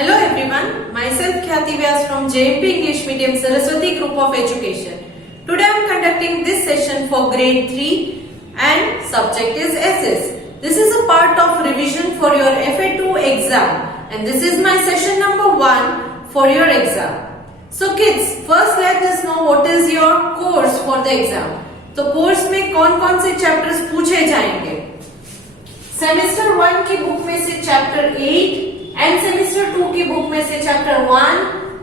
Hello everyone, myself Khyati Vyas from JMP English Medium Saraswati Group of Education. Today I am conducting this session for grade 3 and subject is SS. This is a part of revision for your FA2 exam and this is my session number 1 for your exam. So kids, first let us know what is your course for the exam. तो course में कौन कौन से chapters पूछे जाएंगे? Semester 1 की book में से चैप्टर 8 एंड सेमेस्टर 2 की बुक में से चैप्टर 1,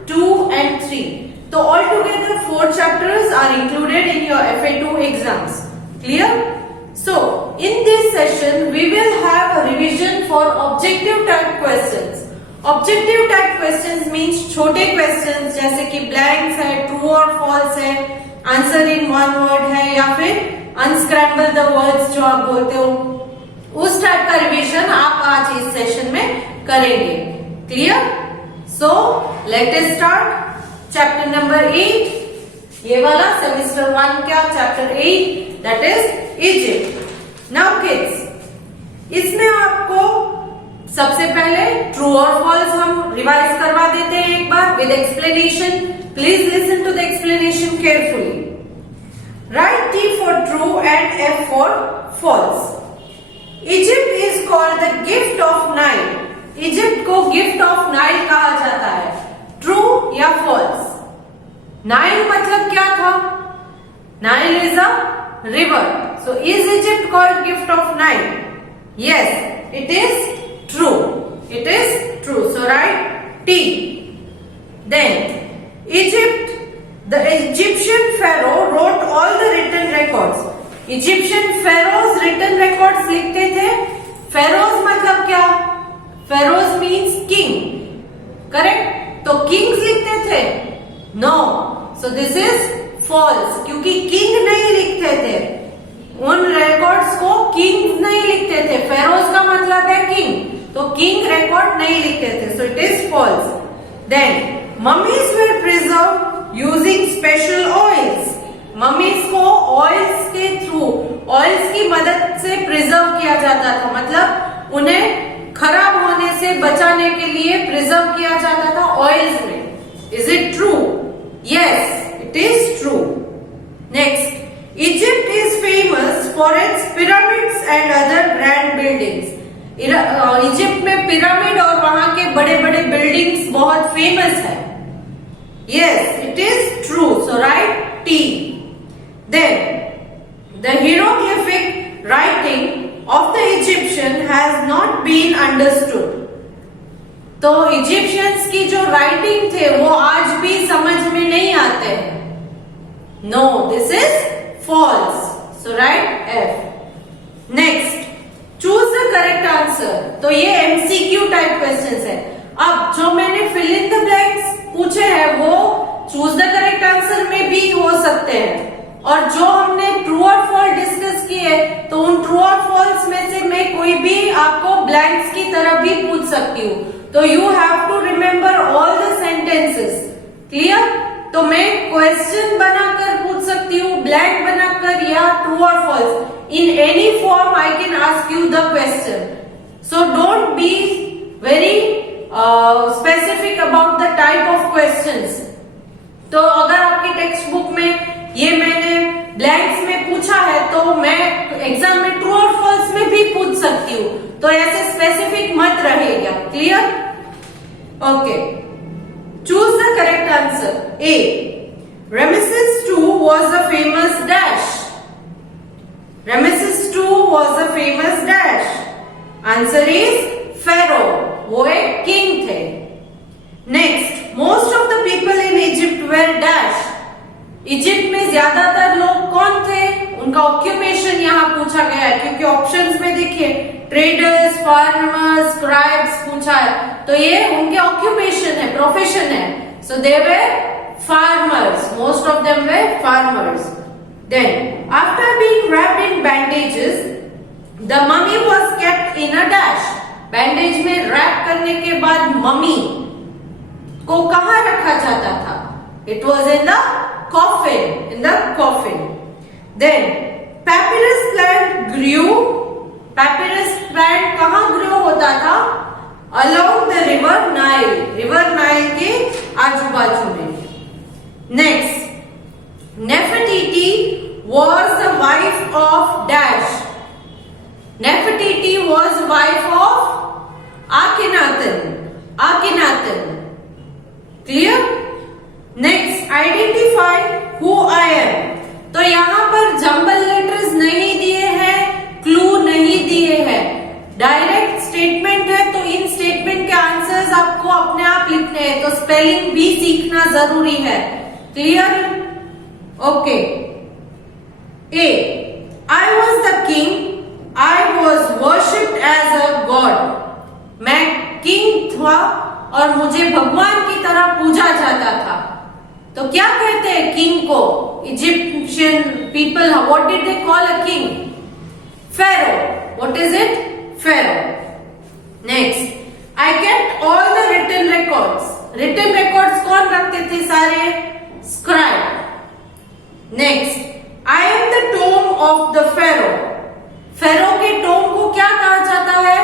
2 एंड 3. तो all together 4 chapters are included in your FA2 exams. Clear? So, in this session we will have a revision for objective type questions. Objective type questions means छोटे questions जैसे कि blanks है, true और false है, answer in one word है या फिर unscramble the words जो आप बोलते हो, उस टाइप का रिवीजन आप आज इस सेशन में करेंगे. Clear? So let us start. Chapter number 8, ये वाला सेमेस्टर 1 का chapter 8 that is Egypt. Now kids, इसमें आपको सबसे पहले ट्रू और फॉल्स हम रिवाइज करवा देते हैं एक बार with explanation. Please listen to the explanation carefully. Right T for true and F for false. Egypt is called the gift of Nile. Egypt को गिफ्ट ऑफ नाइल कहा जाता है. ट्रू या फॉल्स? नाइल मतलब क्या था? Nile is a river. So is Egypt called gift of Nile? Yes, it is true. It is true. So write T. Then Egypt, the Egyptian pharaoh wrote all the written records. Egyptian pharaohs written records लिखते थे. Pharaohs मतलब क्या? Pharaohs means king. Correct? तो kings लिखते थे? No. So this is false, क्योंकि king नहीं लिखते थे. उन रिकॉर्ड्स को किंग्स नहीं लिखते थे. फेरोज का मतलब है किंग, तो किंग रिकॉर्ड नहीं लिखते थे. So it is false. Then mummies were preserved using special oils. Mummies को ऑयल्स के थ्रू, ऑयल्स की मदद से प्रिजर्व किया जाता था. मतलब उन्हें खराब होने से बचाने के लिए प्रिजर्व किया जाता था ऑयल्स में. Is it true? Yes, it is true. Next, Egypt is famous for its pyramids and other grand buildings. Egypt में पिरामिड और वहां के बड़े बड़े बिल्डिंग्स बहुत फेमस है. Yes, it is true. So write T. Then the hieroglyphic writing of the Egyptian has not been understood. तो Egyptians की जो राइटिंग थे वो आज भी समझ में नहीं आते हैं. No, this is false. So write F. Next, choose the correct answer. तो ये एमसीक्यू टाइप क्वेश्चंस है. अब जो मैंने फिल इन द ब्लैंक्स पूछे हैं वो चूज द करेक्ट आंसर में भी हो सकते हैं, और जो हमने ट्रू और फॉल्स डिस्कस किए तो उन ट्रू और फॉल्स में से मैं कोई भी आपको ब्लैंक्स की तरह भी पूछ सकती हूँ. तो you have to remember all the sentences. Clear? तो मैं क्वेश्चन बनाकर पूछ सकती हूँ, ब्लैंक बनाकर, या ट्रू और false. In any form I can ask you the question. So don't be very specific about the type of questions. तो अगर आपकी टेक्स्ट बुक में ये मैंने ब्लैंक्स में पूछा है तो मैं एग्जाम में ट्रू और फॉल्स में भी पूछ सकती हूँ. तो ऐसे स्पेसिफिक मत रहेगा. Clear? Okay. Choose the correct answer. A, Ramesses II was a famous dash. Ramesses II was a famous dash. Answer is pharaoh. वो एक किंग थे. Next, most of the people in Egypt were dash. Egypt में ज्यादातर लोग कौन थे? उनका occupation यहाँ पूछा गया है, क्योंकि ऑप्शंस में देखिए ट्रेडर्स, फार्मर्स, स्क्राइब्स पूछा है. तो ये उनके ऑक्यूपेशन है, प्रोफेशन है. So they were farmers. Most of them were farmers. Then after being wrapped in bandages, the mummy was kept in a dash. Bandage में रैप करने के बाद मम्मी को कहाँ रखा जाता था? It was in the coffin. In the coffin. Then papyrus plant grew. Papyrus plant कहाँ grow होता था? along the river Nile, river Nile के आजू बाजू में. Next, Nefertiti was the wife of Dash. Nefertiti was wife of Akhenaten. Akhenaten. Clear? Next, identify who I am. तो यहाँ पर जंबल लेटर्स नहीं दिए हैं, क्लू नहीं दिए हैं, डायरेक्ट स्टेटमेंट है. तो इन स्टेटमेंट के आंसर्स आपको अपने आप लिखने हैं, तो स्पेलिंग भी सीखना जरूरी है. Clear? Okay. A. I was the king. I was worshipped as a god. मैं किंग था और मुझे भगवान की तरह पूजा जाता था. तो क्या कहते हैं किंग को? Egyptian people, what did they call a king? Pharaoh. What is it? Pharaoh. Next, I kept all the written records. Written records कौन रखते थे? सारे scribe. Next, I am the tomb of the pharaoh. Pharaoh के tomb को क्या कहा जाता है?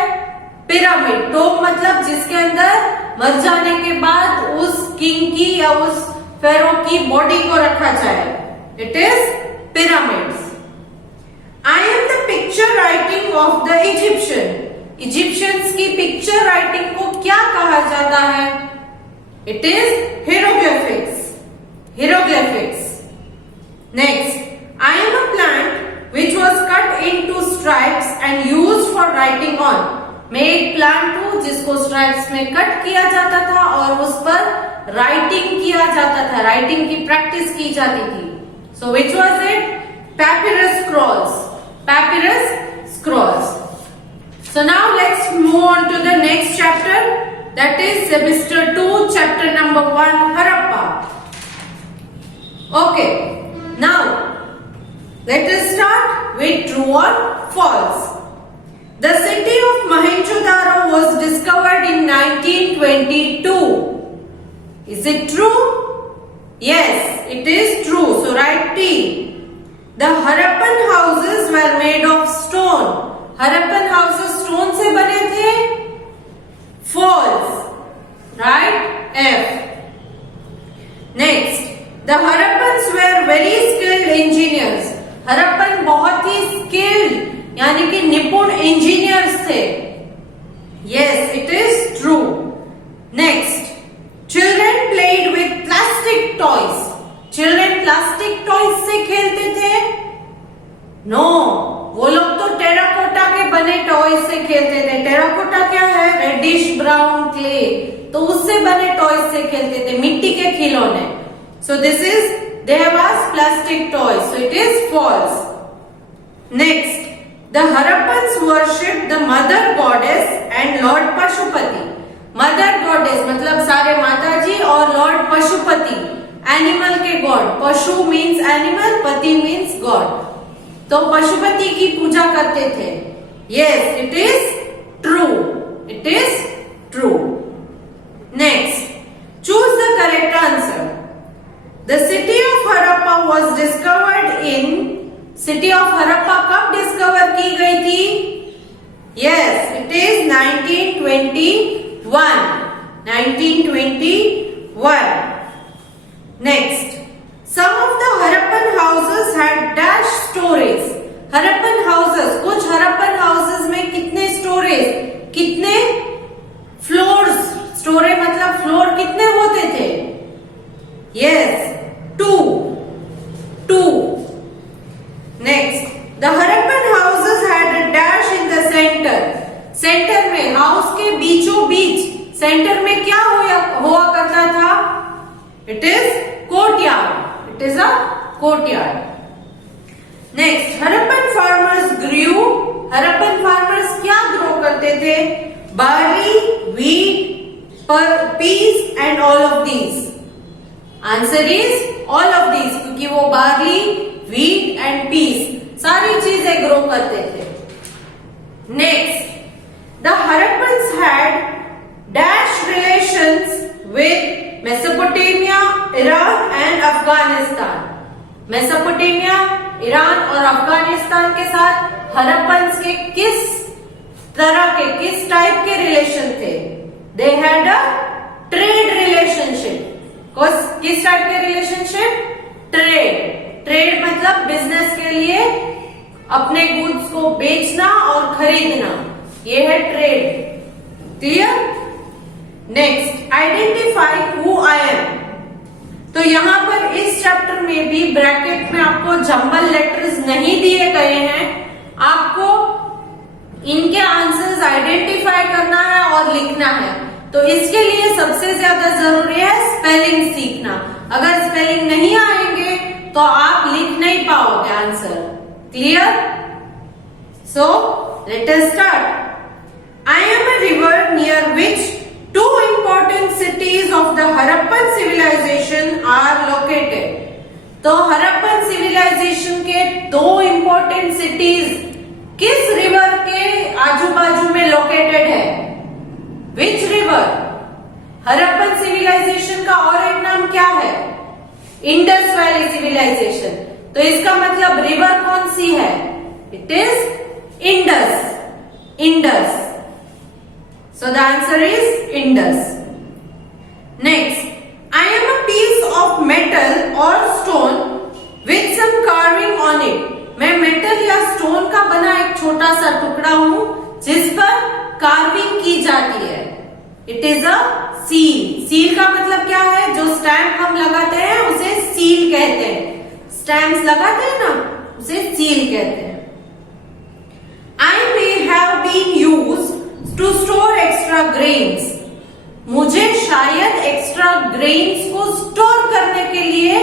पिरामिड. टोम मतलब जिसके अंदर मर जाने के बाद उस किंग की या उस फेरो की बॉडी को रखा जाए. It is pyramids. I am the picture writing of the Egyptian. Egyptians की पिक्चर राइटिंग को क्या कहा जाता है? It is hieroglyphics. Hieroglyphics. Next, I am a plant which was cut into stripes and used for writing on. मैं एक plant हूँ जिसको स्ट्राइप्स में कट किया जाता था और उस पर राइटिंग किया जाता था, राइटिंग की प्रैक्टिस की जाती थी. So which was it? Papyrus scrolls. Papyrus scrolls. So now let's move on to the next chapter, that is semester 2, chapter number 1, Harappa. Okay, now let us start with true or false. The city of Mohenjo-daro was discovered in 1922. Is it true? Yes, it is true. So write T. The Harappan houses were made of stone. Harappan houses stone से बने थे? False. Right? F. Next, the Harappans were very skilled engineers. Harappan बहुत ही skilled यानी कि निपुण engineers थे. Yes, it is true. Next, children played with plastic toys. Children plastic toys से खेलते थे? नो, वो लोग तो टेराकोटा के बने टॉयज से खेलते थे. टेराकोटा क्या है? Reddish brown clay. तो उससे बने टॉयज से खेलते थे, मिट्टी के खिलौने. सो this is, there was plastic toys, so it is false. Next, the Harappans worshipped the mother goddess and Lord Pashupati. Mother goddess मतलब सारे माता जी और Lord पशुपति एनिमल के गॉड. पशु मीन्स एनिमल, पति मीन्स गॉड. तो पशुपति की पूजा करते थे. Yes, it is true. It is true. Next, choose the correct answer. The city of Harappa was discovered in. City of Harappa कब डिस्कवर की गई थी? Yes, it is 1921. 1921. Next, some of the Harappan houses had dash stories. Harappan houses, कुछ Harappan houses में कितने stories, कितने floors? Story मतलब floor कितने होते थे? Yes, 2. Next, the Harappan houses had a dash in the center. Centre में, house के बीचों बीच सेंटर में क्या हुआ करता था? It is courtyard. It is a courtyard. Next, Harappan farmers grew. Harappan farmers क्या grow करते थे? Barley, wheat, peas and all of these. Answer is all of these, क्योंकि वो बार्ली, व्हीट एंड पीस सारी चीजें ग्रो करते थे. Next, the Harappans had dash relations with Mesopotamia, Iran and Afghanistan. Mesopotamia, Iran और अफगानिस्तान के साथ हरप्पन्स के किस तरह के, किस टाइप के रिलेशन थे? They had a trade relationship. किस टाइप के रिलेशनशिप? ट्रेड। ट्रेड मतलब बिजनेस के लिए अपने गुड्स को बेचना और खरीदना, ये है trade. Clear? Next, identify who I am. तो यहाँ पर इस चैप्टर में भी ब्रैकेट में आपको जंबल लेटर्स नहीं दिए गए हैं, आपको इनके आंसर्स आइडेंटिफाई करना है और लिखना है। तो इसके लिए सबसे ज्यादा जरूरी है स्पेलिंग सीखना। अगर स्पेलिंग नहीं आएंगे तो आप लिख नहीं पाओगे answer. Clear? So let us start. I am a river near which two important cities of the Harappan civilization are located. तो हरप्पन सिविलाइजेशन के दो इंपॉर्टेंट सिटीज किस रिवर के आजू बाजू में लोकेटेड है? Which river? हरप्पन सिविलाइजेशन का और एक नाम क्या है? Indus valley civilization. तो इसका मतलब रिवर कौन सी है? It is Indus. Indus. So the answer is Indus. Next, I am a piece of metal or stone with some carving on it. मैं मेटल या स्टोन का बना एक छोटा सा टुकड़ा हूं जिस पर कार्विंग की जाती है। It is a seal. Seal का मतलब क्या है? जो स्टैम्प हम लगाते हैं उसे सील कहते हैं। स्टैम्प्स लगाते हैं ना, उसे सील कहते हैं। I may have been used to store extra grains. मुझे शायद एक्स्ट्रा ग्रेन्स को स्टोर करने के लिए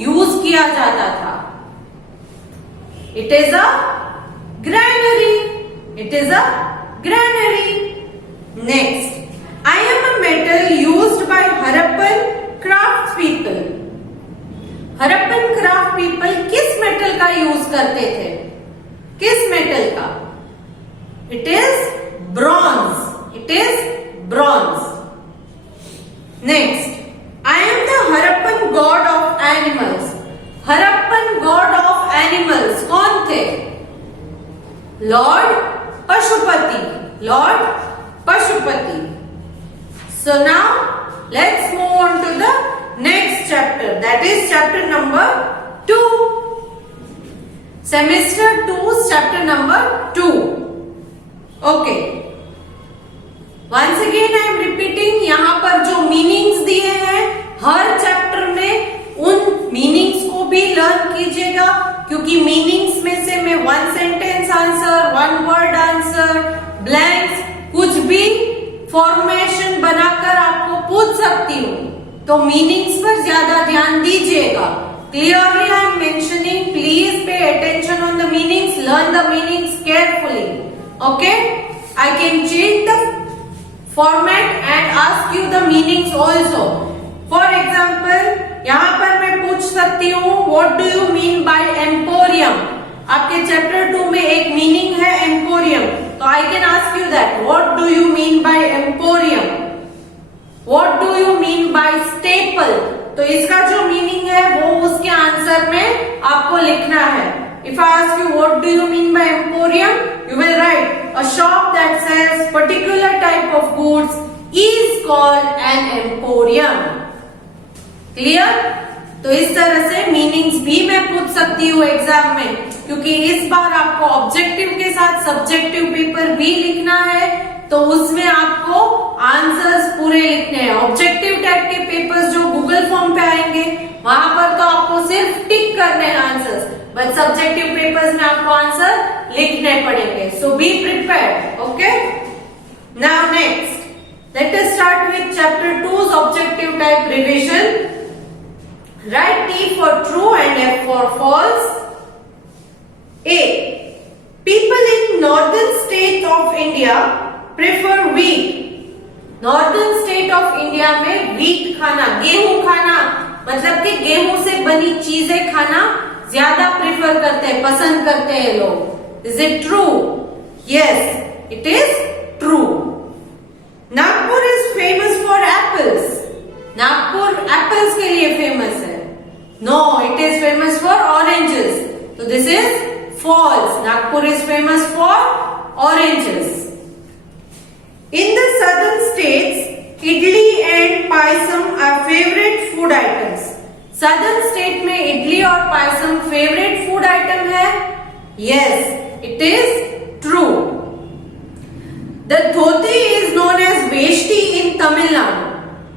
यूज किया जाता था। It is a granary. It is a granary. Next, I am a metal used by Harappan craft people. Harappan craft people किस मेटल का यूज करते थे? किस मेटल का? It is bronze. It is bronze. Next, I am the Harappan god of animals. Harappan god of animals कौन थे? Lord Pashupati. Lord Pashupati. So now let's move on to the next chapter. That is chapter number 2. Semester 2's chapter number 2. Okay. Once again I am repeating, यहाँ पर जो meanings दिए हैं हर chapter में उन meanings को भी लर्न कीजिएगा, क्योंकि मीनिंग्स में से मैं one sentence answer, one word answer, blanks, कुछ भी फॉर्मेशन बनाकर आपको पूछ सकती हूँ। तो मीनिंग्स पर ज्यादा ध्यान दीजिएगा। Clearly I am mentioning, please pay attention on the meanings, learn the meanings carefully. Okay, I can change the format and ask you the meanings also. For example, यहाँ पर मैं पूछ सकती हूँ what do you mean by emporium? आपके chapter 2 में एक meaning है emporium, तो I can ask you that. What do you mean by emporium? What do you mean by staple? तो इसका जो मीनिंग है वो उसके आंसर में आपको लिखना है। If I ask you what do you mean by emporium, you will write a shop that sells particular type of goods is called an emporium. Clear? तो इस तरह से मीनिंग्स भी मैं पूछ सकती हूँ एग्जाम में, क्योंकि इस बार आपको ऑब्जेक्टिव के साथ सब्जेक्टिव पेपर भी लिखना है, तो उसमें आपको आंसर्स पूरे लिखने हैं। ऑब्जेक्टिव टाइप के पेपर्स जो गूगल फॉर्म पे आएंगे वहां पर तो आपको सिर्फ टिक करने हैं आंसर्स, बट सब्जेक्टिव पेपर्स में आपको आंसर लिखने पड़ेंगे। So be prepared. Okay, now next let us start with chapter 2's objective type revision. Write T for true and F for false. A. People in northern states of India prefer wheat. Northern state of India में wheat खाना, गेहूं खाना, मतलब कि गेहूं से बनी चीजें खाना ज्यादा प्रेफर करते हैं, पसंद करते हैं लोग। Is it true? Yes, it is true. Nagpur is famous for apples. Nagpur apples के लिए फेमस है। No, it is famous for oranges. तो this is false. Nagpur is famous for oranges. In the southern states, idli and payasam are favorite food items. Southern state में इडली और payasam favourite food item है? Yes, it is true. The dhoti is known as veshti in Tamil Nadu.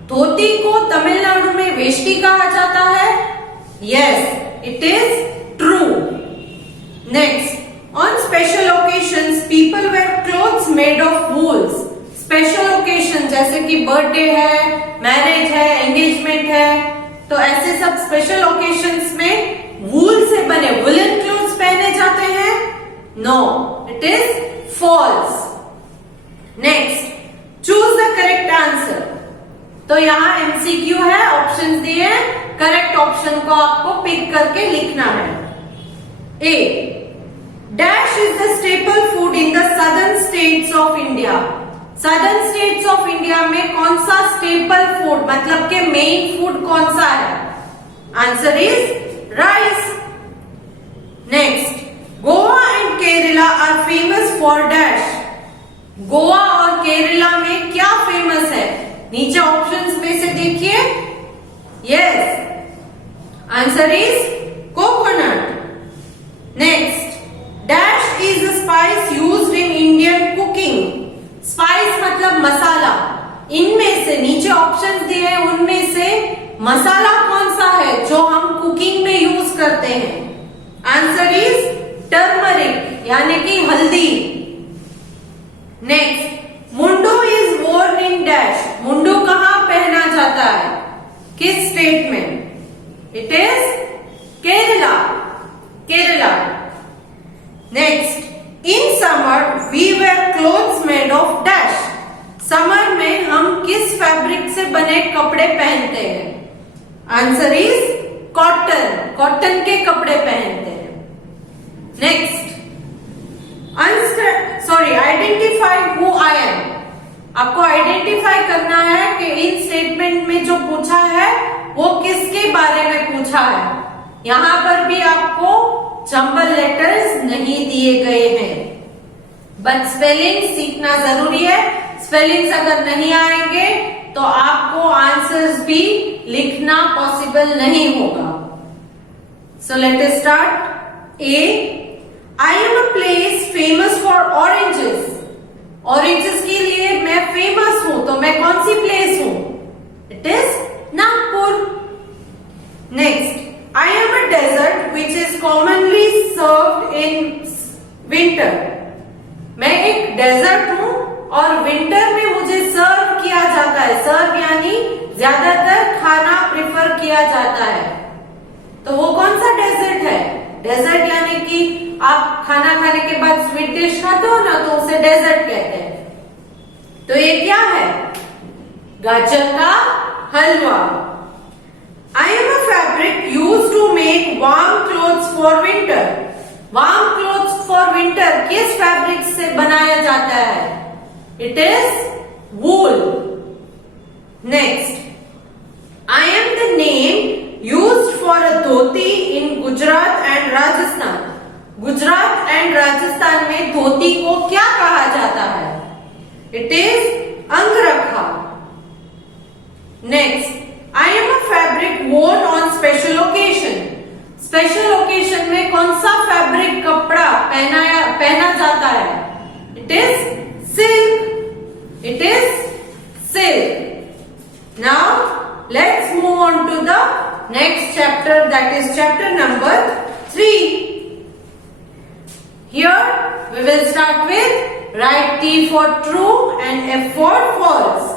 धोती को तमिलनाडु में वेष्टी कहा जाता है? Yes, it is true. Next, on special occasions, people wear clothes made of wools. Special occasion जैसे कि birthday है, marriage है, engagement है, तो ऐसे सब स्पेशल ओकेशंस में वूल से बने वुलन क्लोथ्स पहने जाते हैं? No, it is false. Next, choose the correct answer. तो यहाँ एमसीक्यू है, ऑप्शंस दिए हैं, करेक्ट ऑप्शन को आपको पिक करके लिखना है. A, dash is the staple food in the southern states of India. Southern states of India में कौन सा स्टेपल फूड मतलब के मेन फूड कौन सा है? Answer is rice. Next, Goa and Kerala are famous for dash. Goa और केरला में क्या फेमस है? नीचे ऑप्शंस में से देखिए. Yes, answer is coconut. Next, dash is a spice used in Indian cooking. Spice मतलब मसाला. इनमें से नीचे ऑप्शंस दिए हैं, उनमें से मसाला कौन सा है जो हम कुकिंग में यूज करते हैं? आंसर इज टर्मरिक यानी कि हल्दी. Next, mundu is worn in dash. Mundu कहाँ पहना जाता है? किस स्टेट में? It is Kerala. Kerala. Next, in summer we wear clothes made of dash. Summer में हम किस फैब्रिक से बने कपड़े पहनते हैं? Answer is cotton. कॉटन के कपड़े पहनते हैं. Next, identify who I am. आपको आइडेंटिफाई करना है कि इन स्टेटमेंट में जो पूछा है वो किसके बारे में पूछा है. यहां पर भी आपको जंबल लेटर्स नहीं दिए गए हैं, बट स्पेलिंग सीखना जरूरी है. स्पेलिंग्स अगर नहीं आएंगे तो आपको आंसर्स भी लिखना पॉसिबल नहीं होगा. सो let us start. A, I am a place famous for oranges. Oranges के लिए मैं फेमस हूं, तो मैं कौन सी प्लेस हूं? It is Nagpur. Next, I am a desert which is commonly served in winter. मैं एक डेजर्ट हूँ और विंटर में मुझे सर्व किया जाता है. सर्व यानी ज्यादातर खाना प्रिफर किया जाता है. तो वो कौन सा डेजर्ट है? डेजर्ट यानी कि आप खाना खाने के बाद स्वीट डिश खाते हो ना, तो उसे डेजर्ट कहते हैं. तो ये क्या है? गाजर का हलवा. I am a fabric used to make warm clothes for winter. Warm clothes for winter किस फैब्रिक से बनाया जाता है? It is wool. Next, I am the name used for a dhoti in Gujarat and Rajasthan. Gujarat and Rajasthan में धोती को क्या कहा जाता है? It is angrakha. Next, I am a fabric worn on special occasion. Special occasion में कौन सा फैब्रिक कपड़ा पहना जाता है? It is silk. It is silk. Now let's move on to the next chapter, that is chapter number 3. Here we will start with write T for true and F for false.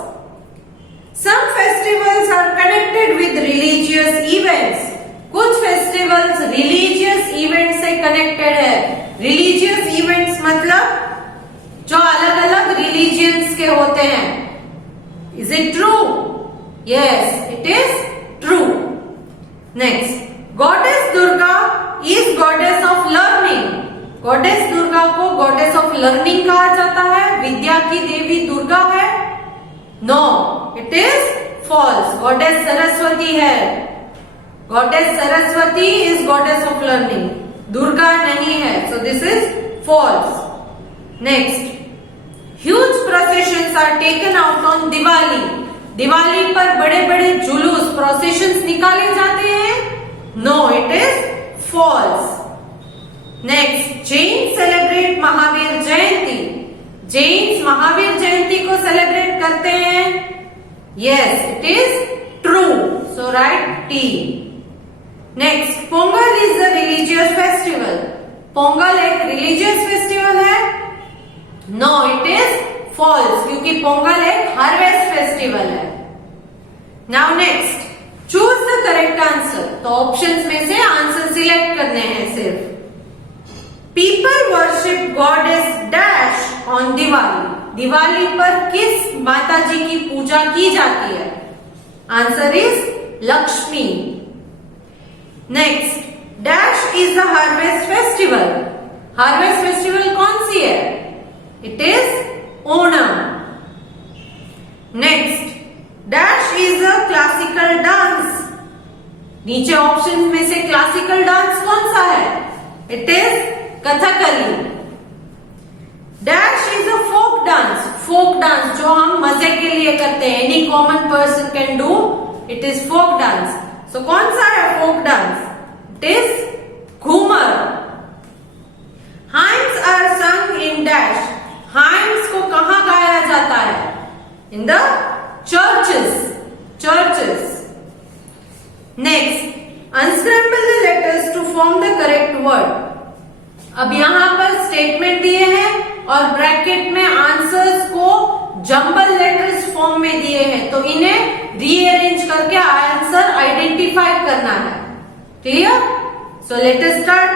Some festivals are connected with religious events. कुछ festivals religious event से connected है. Religious events मतलब जो अलग अलग religions के होते हैं. Is it true? Yes, it is true. Next, goddess Durga is goddess of learning. Goddess Durga को गॉडेस ऑफ लर्निंग कहा जाता है. विद्या की देवी दुर्गा है? No, it is false. Goddess Saraswati है. Goddess Saraswati is goddess of learning. Durga नहीं है. So this is false. Next, Huge processions are taken out on Diwali. Diwali पर बड़े बड़े जुलूस प्रोसेशंस निकाले जाते हैं? No, it is false. Next, Jains celebrate Mahavir Jayanti. Jains Mahavir Jayanti को सेलिब्रेट करते हैं? Yes, it is true. So write T. Next, Pongal is a religious festival. Pongal एक रिलीजियस फेस्टिवल है? नो, इट इज फॉल्स, क्योंकि पोंगल एक हार्वेस्ट फेस्टिवल है. Now next, choose the correct answer. तो options में से आंसर सिलेक्ट करने हैं सिर्फ. People worship goddess dash on Diwali. Diwali पर किस माता जी की पूजा की जाती है? Answer is Lakshmi. Next, dash is the harvest festival. Harvest festival कौन सी है? It is Onam. Next, dash is a classical dance. नीचे ऑप्शन में से क्लासिकल डांस कौन सा है? It is Kathakali. Dash is a folk dance. Folk dance जो हम मजे के लिए करते हैं, any common person can do, it is folk dance. So कौन सा है folk dance? It is Ghoomar. Hymns are sung in dash. Hymns को कहां गाया जाता है? In the churches. Next, unscramble the letters to form the correct word. अब यहां पर स्टेटमेंट दिए हैं और ब्रैकेट में आंसर्स को जंबल लेटर्स फॉर्म में दिए हैं, तो इन्हें रीअरेंज करके आंसर आइडेंटिफाई करना है. Clear? So let us start.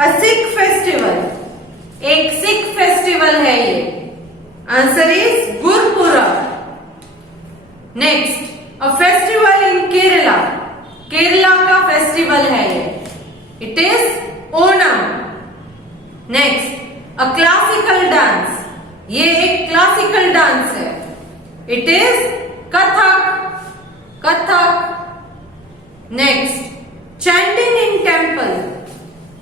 A Sikh festival. एक सिख फेस्टिवल है ये. Answer is Gurpurab. Next, a festival in Kerala. Kerala का फेस्टिवल है ये. It is Onam. Next, a classical dance. ये एक क्लासिकल डांस है. It is Kathak. Next, chanting in temple.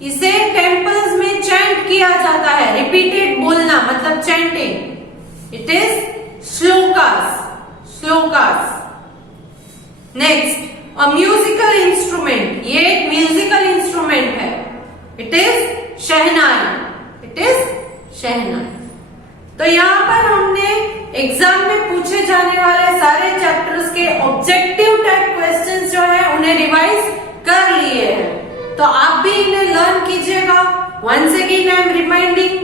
इसे टेम्पल्स में चैंट किया जाता है, रिपीटेड बोलना मतलब chanting. It is shlokas. Next, a musical instrument. ये एक म्यूजिकल इंस्ट्रूमेंट है. इट इज शहनाई. तो यहाँ पर हमने एग्जाम में पूछे जाने वाले सारे चैप्टर्स के ऑब्जेक्टिव टाइप क्वेश्चंस जो है उन्हें रिवाइज कर लिए हैं. तो आप भी इन्हें लर्न कीजिएगा. Once again I am reminding,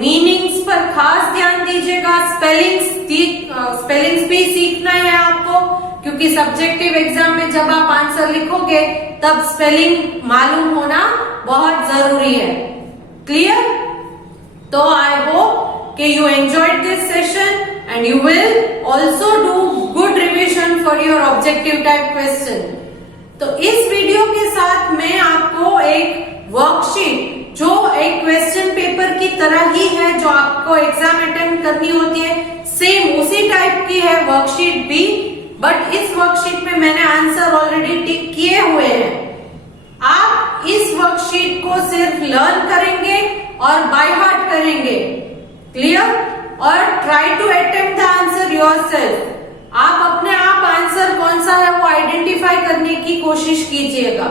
meanings पर खास ध्यान दीजिएगा. स्पेलिंग्स भी सीखना है आपको, क्योंकि सब्जेक्टिव एग्जाम में जब आप आंसर लिखोगे तब स्पेलिंग मालूम होना बहुत जरूरी है. क्लियर? तो आई होप कि you enjoyed this session and you will also do good revision for your objective type question. तो इस वीडियो के साथ मैं आपको एक वर्कशीट जो एक क्वेश्चन पेपर की तरह ही है, जो आपको एग्जाम अटेम्प्ट करनी होती है, सेम उसी टाइप की है वर्कशीट भी, बट इस वर्कशीट में मैंने आंसर ऑलरेडी टिक किए हुए हैं. आप इस वर्कशीट को सिर्फ लर्न करेंगे और बाय हार्ट करेंगे. क्लियर? और try to attempt the answer yourself. आप अपने आप आंसर कौन सा है वो आइडेंटिफाई करने की कोशिश कीजिएगा.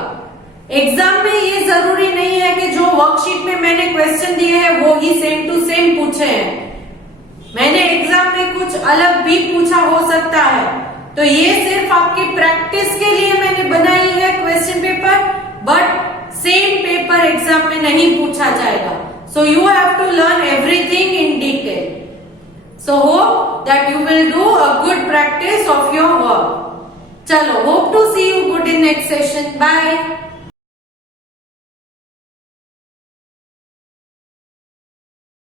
एग्जाम में ये जरूरी नहीं है कि जो वर्कशीट में मैंने क्वेश्चन दिए हैं वो ही सेम टू सेम पूछे हैं. मैंने एग्जाम में कुछ अलग भी पूछा हो सकता है. तो ये सिर्फ आपकी प्रैक्टिस के लिए मैंने बनाई है question paper, but same paper exam में नहीं पूछा जाएगा. So you have to learn everything in detail. So hope that you will do a good practice of your work. Chalo, hope to see you good in next session. Bye.